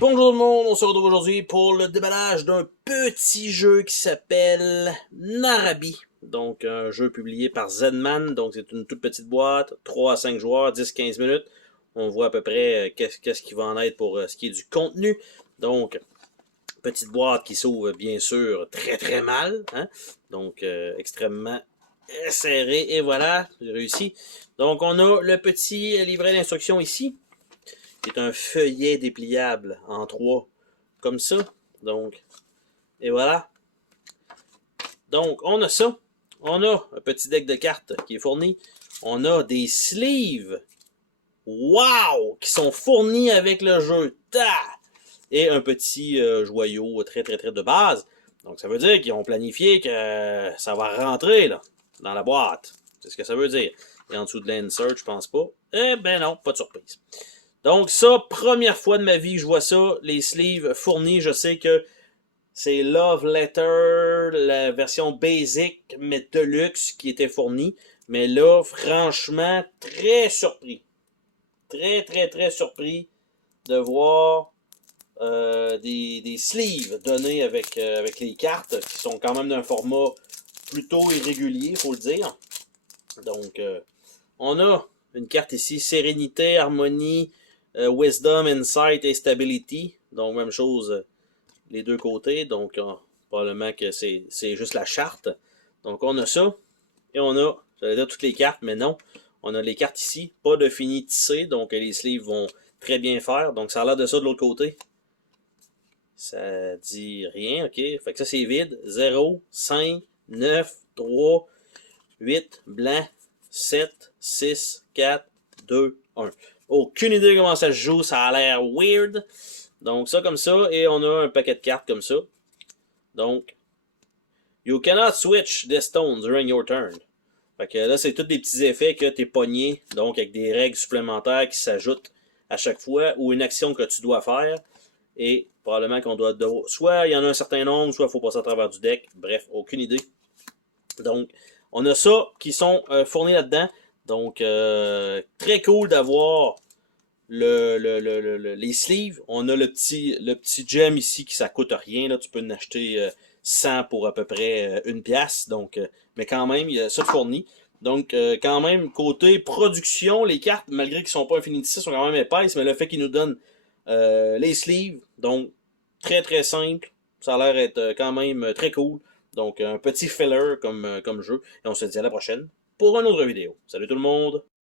Bonjour tout le monde, on se retrouve aujourd'hui pour le déballage d'un petit jeu qui s'appelle Narabi. Donc un jeu publié par Zenman, donc c'est une toute petite boîte, 3 à 5 joueurs, 10-15 minutes. On voit à peu près qu'est-ce qui va en être pour ce qui est du contenu. Donc, petite boîte qui s'ouvre bien sûr très très mal, hein? Donc extrêmement serré, et voilà, j'ai réussi. Donc on a le petit livret d'instructions ici, qui est un feuillet dépliable en trois, comme ça. Donc, et voilà. Donc, on a ça. On a un petit deck de cartes qui est fourni. On a des sleeves. Wow! Qui sont fournis avec le jeu. Ta! Et un petit joyau très très très de base. Donc, ça veut dire qu'ils ont planifié que ça va rentrer là, dans la boîte. C'est ce que ça veut dire. Et en dessous de l'insert, je pense pas. Eh ben non, pas de surprise. Donc ça, première fois de ma vie que je vois ça, les sleeves fournis, je sais que c'est Love Letter, la version basic, mais deluxe qui était fournie. Mais là, franchement, très surpris. Très, très, très surpris de voir des sleeves donnés avec les cartes, qui sont quand même d'un format plutôt irrégulier, il faut le dire. Donc, on a une carte ici, Sérénité, Harmonie, Wisdom, Insight et Stability. Donc, même chose les deux côtés. Donc, probablement que c'est juste la charte. Donc, on a ça. Et on a, j'allais dire toutes les cartes, mais non. On a les cartes ici. Pas de fini tissé. Donc, les sleeves vont très bien faire. Donc, ça a l'air de ça de l'autre côté. Ça dit rien, ok. Fait que ça, c'est vide. 0, 5, 9, 3, 8, blanc, 7, 6, 4, 2, 1. Aucune idée comment ça se joue, ça a l'air weird. Donc ça comme ça, et on a un paquet de cartes comme ça. Donc, you cannot switch the stones during your turn. Fait que là, c'est tous des petits effets que t'es pogné, donc avec des règles supplémentaires qui s'ajoutent à chaque fois, ou une action que tu dois faire, et probablement qu'on doit... Soit il y en a un certain nombre, soit il faut passer à travers du deck. Bref, aucune idée. Donc, on a ça qui sont fournis là-dedans. Donc, très cool d'avoir les sleeves. On a le petit gem ici qui ça coûte rien. Là. Tu peux en acheter 100 pour à peu près une pièce. Donc, mais quand même, il y a ça de fourni. Donc, quand même, côté production, les cartes, malgré qu'ils ne sont pas infinitistes, sont quand même épaisses, mais le fait qu'ils nous donnent les sleeves, donc très très simple, ça a l'air d'être quand même très cool. Donc, un petit filler comme jeu. Et on se dit à la prochaine pour une autre vidéo. Salut tout le monde!